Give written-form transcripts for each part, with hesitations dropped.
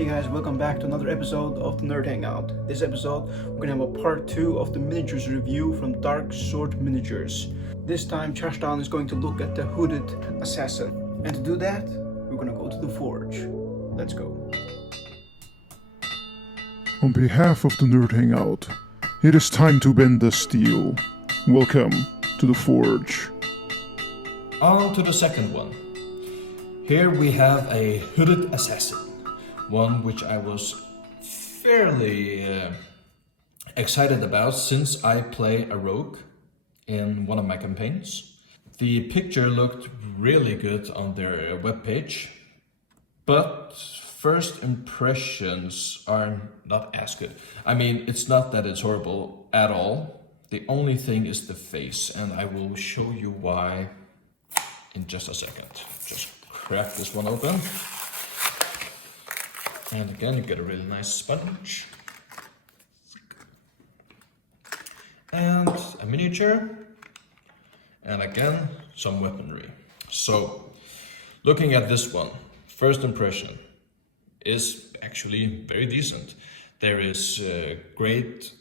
Hey guys, welcome back to another episode of the Nerd Hangout. This episode, we're gonna have a part 2 of the miniatures review from Darksword Miniatures. This time, Kjartan is going to look at the hooded assassin. And to do that, we're gonna go to the forge. Let's go. On behalf of the Nerd Hangout, it is time to bend the steel. Welcome to the forge. On to the second one. Here we have a hooded assassin. One which I was fairly excited about since I play a rogue in one of my campaigns. The picture looked really good on their webpage, but first impressions are not as good. I mean, it's not that it's horrible at all. The only thing is the face, and I will show you why in just a second. Just crack this one open. And again, you get a really nice sponge. And a miniature. And again, some weaponry. So, looking at this one, first impression is actually very decent. There is great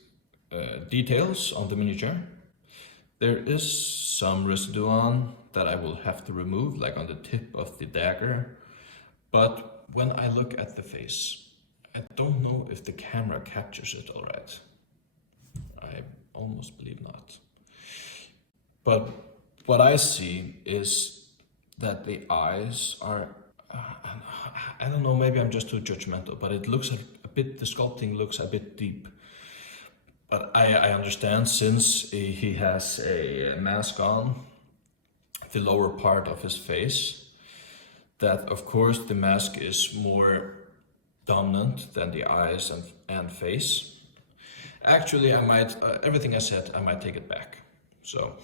details on the miniature. There is some residue on that I will have to remove, like on the tip of the dagger. But when I look at the face, I don't know if the camera captures it all right. I almost believe not. But what I see is that the eyes are, I don't know, maybe I'm just too judgmental, but it looks a bit, the sculpting looks a bit deep. But I understand, since he has a mask on, the lower part of his face, that of course the mask is more dominant than the eyes and face. Actually, I might, everything I said, I might take it back. So,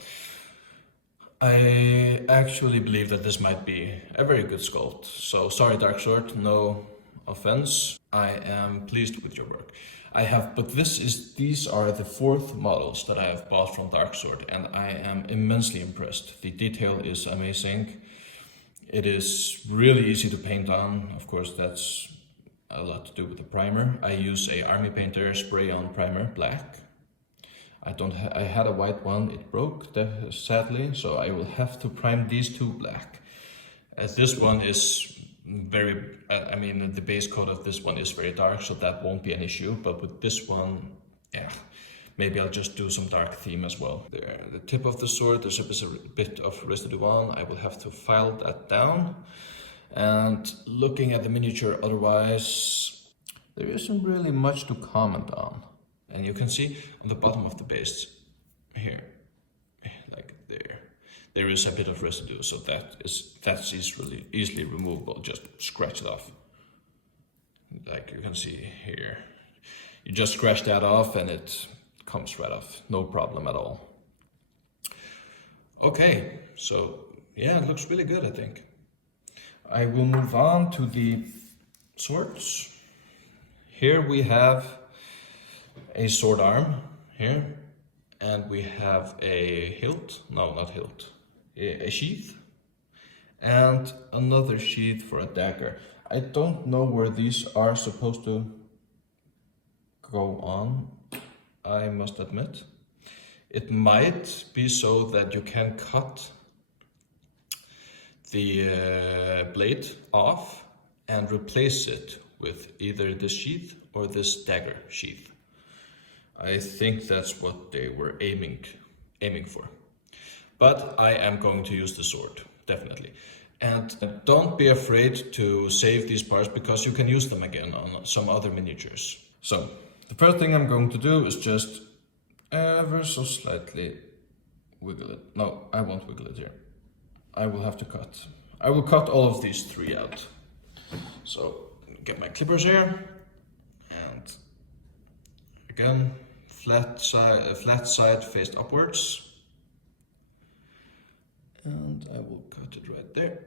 I actually believe that this might be a very good sculpt. So, sorry Darksword, no offense. I am pleased with your work. But these are the 4th models that I have bought from Darksword, and I am immensely impressed. The detail is amazing. It is really easy to paint on. Of course, that's a lot to do with the primer. I use a Army Painter spray on primer, black. I had a white one, it broke sadly, so I will have to prime these 2 black. As this one is very, I mean, the base coat of this one is very dark, so that won't be an issue. But with this one, yeah, maybe I'll just do some dark theme as well. There, the tip of the sword, there's a bit of residue on. I will have to file that down. And looking at the miniature otherwise, there isn't really much to comment on. And you can see on the bottom of the base here, like there is a bit of residue, so that's easily removable. Just scratch it off. Like you can see here. You just scratch that off and it comes right off, no problem at all. Okay, so yeah, it looks really good, I think. I will move on to the swords. Here we have a sword arm here, and we have a hilt, no, not hilt, a sheath, and another sheath for a dagger. I don't know where these are supposed to go on, I must admit. It might be so that you can cut the blade off and replace it with either this sheath or this dagger sheath. I think that's what they were aiming for. But I am going to use the sword, definitely. And don't be afraid to save these parts, because you can use them again on some other miniatures. So, the first thing I'm going to do is just ever so slightly wiggle it. No, I won't wiggle it here. I will have to cut. I will cut all of these 3 out. So, get my clippers here. And again, flat side faced upwards. And I will cut it right there.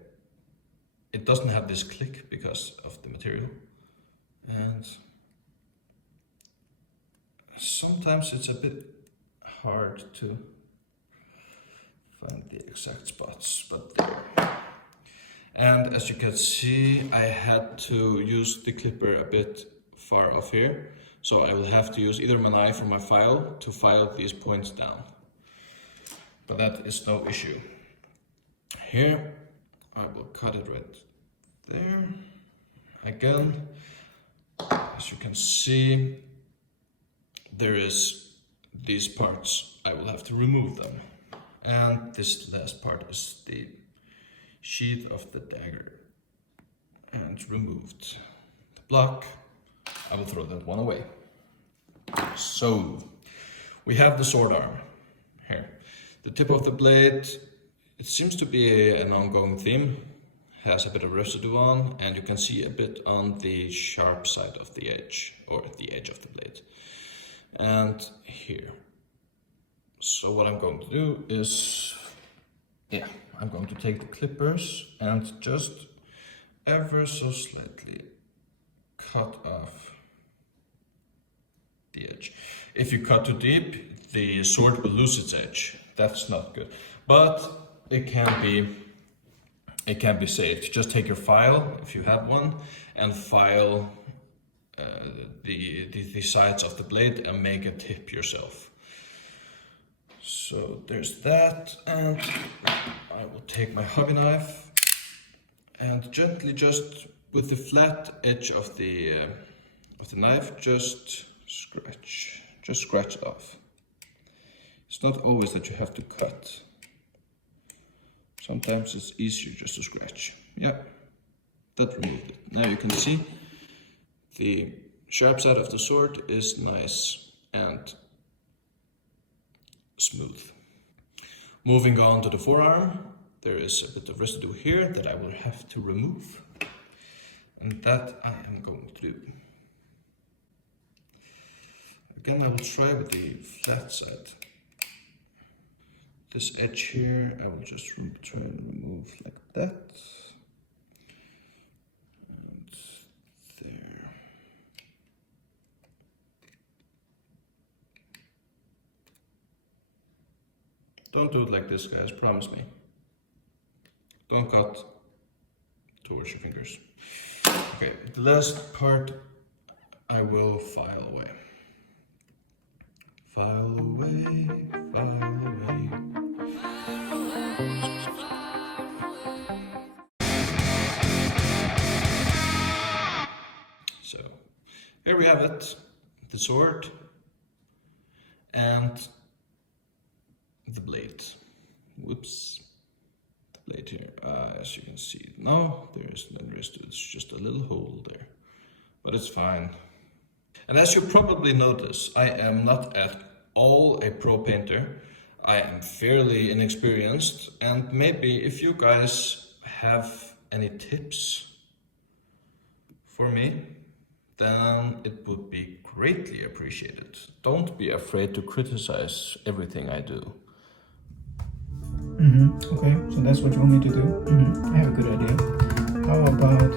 It doesn't have this click because of the material. And sometimes it's a bit hard to find the exact spots, but there. And as you can see, I had to use the clipper a bit far off here. So I will have to use either my knife or my file to file these points down. But that is no issue. Here, I will cut it right there. Again, as you can see, there is these parts. I will have to remove them. And this last part is the sheath of the dagger. And removed. The block, I will throw that one away. So, we have the sword arm here. The tip of the blade, it seems to be an ongoing theme. Has a bit of residue on, and you can see a bit on the sharp side of the edge, or the edge of the blade. And here. So what I'm going to do is, I'm going to take the clippers and just ever so slightly cut off the edge. If you cut too deep, the sword will lose its edge. That's not good. But it can be saved. Just take your file, if you have one, and file the sides of the blade and make a tip yourself. So there's that, and I will take my hobby knife and gently, just with the flat edge of the knife, just scratch it off. It's not always that you have to cut. Sometimes it's easier just to scratch. Yep, that removed it. Now you can see the sharp side of the sword is nice and smooth. Moving on to the forearm, there is a bit of residue here that I will have to remove. And that I am going to do. Again, I will try with the flat side. This edge here, I will just try and remove like that. And there. Don't do it like this, guys, promise me. Don't cut towards your fingers. Okay, the last part I will file away. File away, file away. So, here we have it, the sword and the blade. Whoops, the blade here. As you can see now, there is no residue, it's just a little hole there, but it's fine. And as you probably notice, I am not at all a pro painter. I am fairly inexperienced, and maybe if you guys have any tips for me, then it would be greatly appreciated. Don't be afraid to criticize everything I do. Okay, so that's what you want me to do? I have a good idea. How about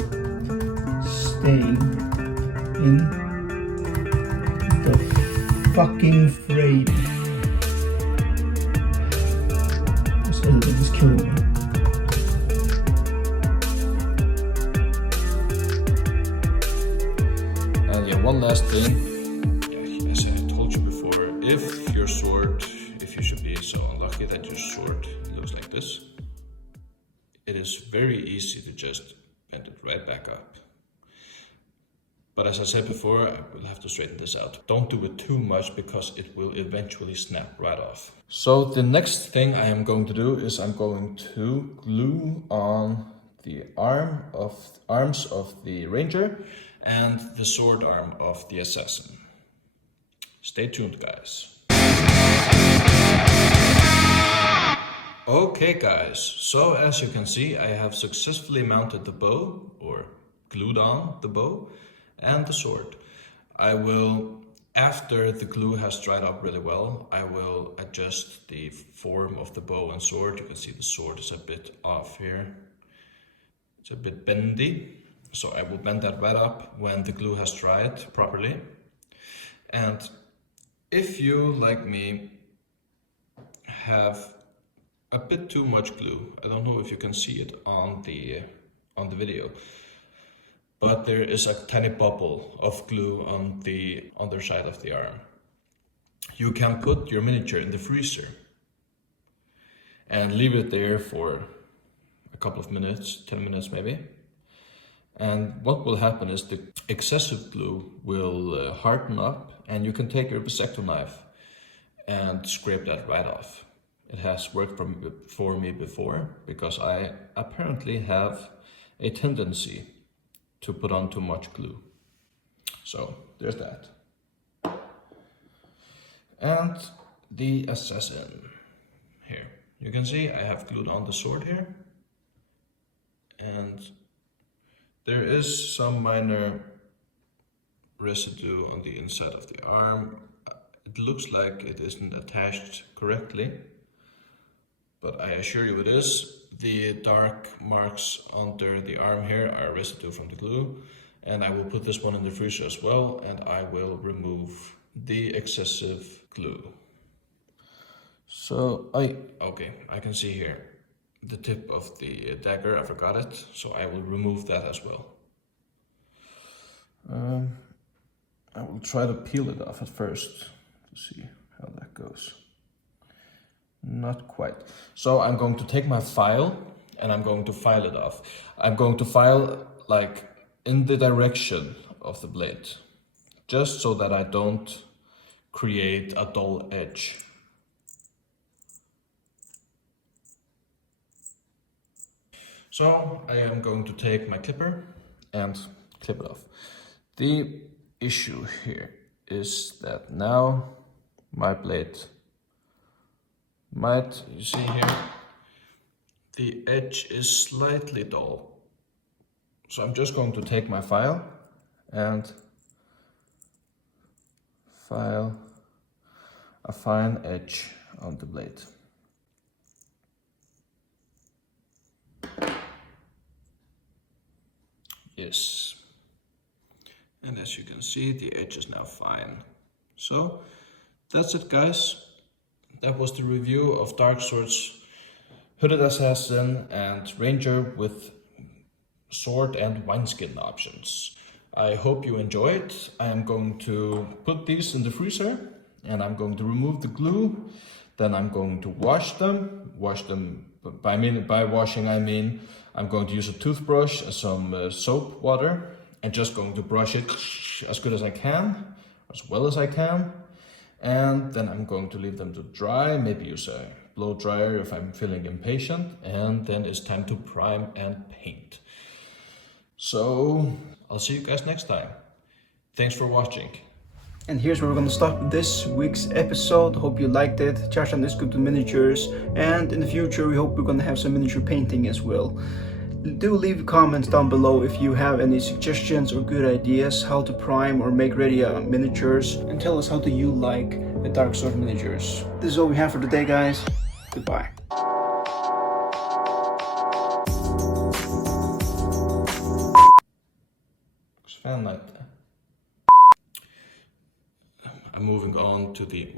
staying in the fucking frame? This editing is killing me. And yeah, one last thing. As I told you before, if your sword, if you should be so unlucky that your sword looks like this, it is very easy to just bend it right back up. But as I said before, I will have to straighten this out. Don't do it too much because it will eventually snap right off. So the next thing I am going to do is I'm going to glue on the arms of the ranger and the sword arm of the assassin. Stay tuned, guys. Okay guys, so as you can see, I have successfully mounted the bow, or glued on the bow, and the sword. I will, after the glue has dried up really well, I will adjust the form of the bow and sword. You can see the sword is a bit off here. It's a bit bendy, so I will bend that right up when the glue has dried properly. And if you, like me, have a bit too much glue, I don't know if you can see it on the on the video. But there is a tiny bubble of glue on the underside of the arm. You can put your miniature in the freezer and leave it there for a couple of minutes, 10 minutes maybe. And what will happen is the excessive glue will harden up, and you can take your X-Acto knife and scrape that right off. It has worked for me before, because I apparently have a tendency to put on too much glue. So there's that. And the assassin here. You can see I have glued on the sword here. And there is some minor residue on the inside of the arm. It looks like it isn't attached correctly, but I assure you it is. The dark marks under the arm here are residue from the glue, and I will put this one in the freezer as well, and I will remove the excessive glue. So I can see here the tip of the dagger. I forgot it, so I will remove that as well. I will try to peel it off at first to see how that goes. Not quite. So I'm going to take my file and I'm going to file it off. I'm going to file like in the direction of the blade, just so that I don't create a dull edge. So I am going to take my clipper and clip it off. The issue here is that now my blade might, you see here, the edge is slightly dull. So I'm just going to take my file and file a fine edge on the blade. Yes. And as you can see, the edge is now fine. So that's it, guys. That was the review of Darksword's Hooded Assassin and Ranger with sword and wineskin options. I hope you enjoyed. I am going to put these in the freezer and I'm going to remove the glue. Then I'm going to wash them. By washing I mean I'm going to use a toothbrush and some soap water and just going to brush it as good as I can, as well as I can. And then I'm going to leave them to dry, maybe use a blow dryer if I'm feeling impatient, and then it's time to prime and paint. So I'll see you guys next time. Thanks for watching. And here's where we're going to stop this week's episode. Hope you liked it. Kjartan is good to miniatures, and in the future we hope we're going to have some miniature painting as well. Do leave comments down below if you have any suggestions or good ideas how to prime or make ready miniatures, and tell us how do you like the Darksword miniatures. This is all we have for today, guys. Goodbye. I'm moving on to the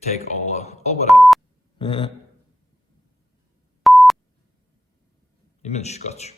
Take all whatever. You mean Scotch.